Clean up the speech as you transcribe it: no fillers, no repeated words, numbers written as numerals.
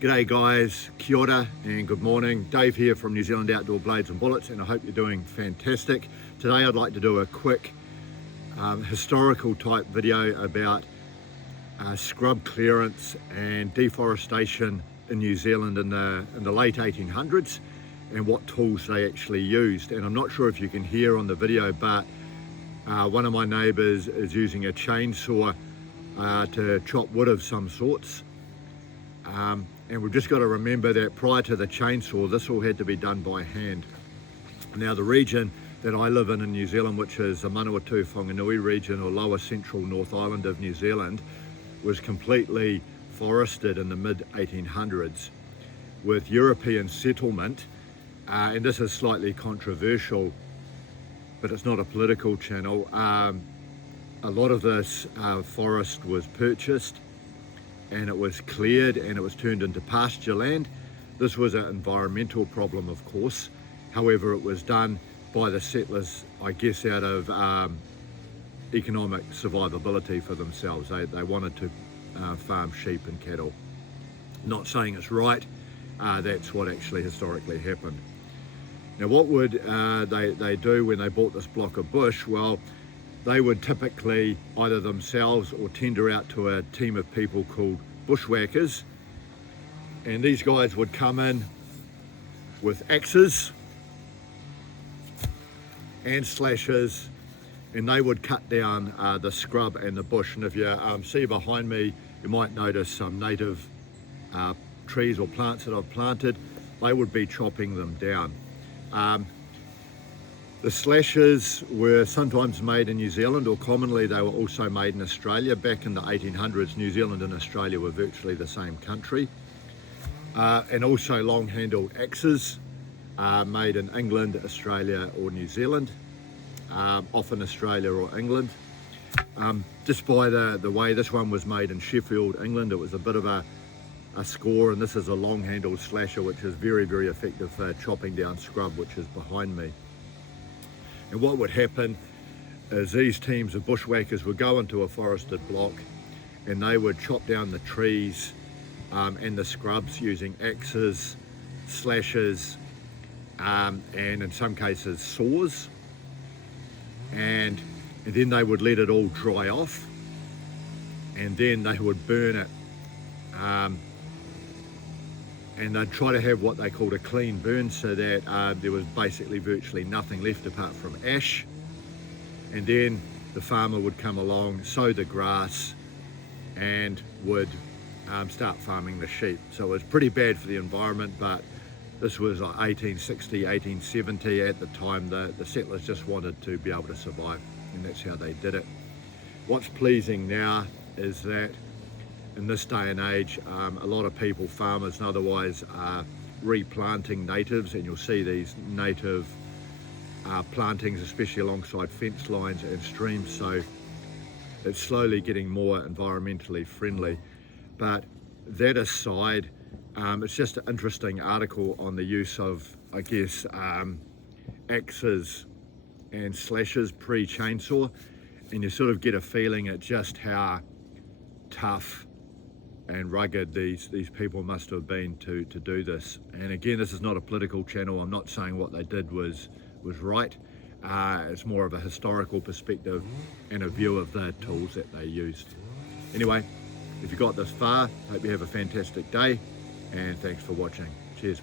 G'day guys, kia ora and good morning. Dave here from New Zealand Outdoor Blades and Bullets, and I hope you're doing fantastic. Today I'd like to do a quick historical type video about scrub clearance and deforestation in New Zealand in the late 1800s and what tools they actually used. And I'm not sure if you can hear on the video, but one of my neighbours is using a chainsaw to chop wood of some sorts. And we've just got to remember that prior to the chainsaw, this all had to be done by hand. Now the region that I live in New Zealand, which is the Manawatu-Whanganui region or lower central North Island of New Zealand, was completely forested in the mid-1800s with European settlement. And this is slightly controversial, but it's not a political channel. A lot of this forest was purchased and it was cleared and it was turned into pasture land. This was an environmental problem, of course. However, it was done by the settlers, I guess, out of economic survivability for themselves. They wanted to farm sheep and cattle. Not saying it's right, that's what actually historically happened. Now what would they do when they bought this block of bush? Well, they would typically either themselves or tender out to a team of people called bushwhackers, and these guys would come in with axes and slashes, and they would cut down the scrub and the bush. And if you see behind me, you might notice some native trees or plants that I've planted. They would be chopping them down. The slashes were sometimes made in New Zealand, or commonly they were also made in Australia. Back in the 1800s, New Zealand and Australia were virtually the same country. And also long-handled axes made in England, Australia or New Zealand, often Australia or England. Just by the way this one was made in Sheffield, England, it was a bit of a score, and this is a long-handled slasher which is very, very effective for chopping down scrub, which is behind me. And what would happen is these teams of bushwhackers would go into a forested block and they would chop down the trees and the scrubs using axes, slashes, and in some cases saws. And then they would let it all dry off, and then they would burn it. And they'd try to have what they called a clean burn, so that there was basically virtually nothing left apart from ash. And then the farmer would come along, sow the grass, and would start farming the sheep. So it was pretty bad for the environment, but this was like 1860, 1870. At the time, the settlers just wanted to be able to survive, and that's how they did it. What's pleasing now is that in this day and age, a lot of people, farmers and otherwise, are replanting natives, and you'll see these native plantings, especially alongside fence lines and streams. So it's slowly getting more environmentally friendly. But that aside, it's just an interesting article on the use of, I guess, axes and slashes pre-chainsaw, and you sort of get a feeling at just how tough and rugged these people must have been to do this. And again, this is not a political channel. I'm not saying what they did was right. It's more of a historical perspective and a view of the tools that they used. Anyway, if you got this far, hope you have a fantastic day, and thanks for watching. Cheers.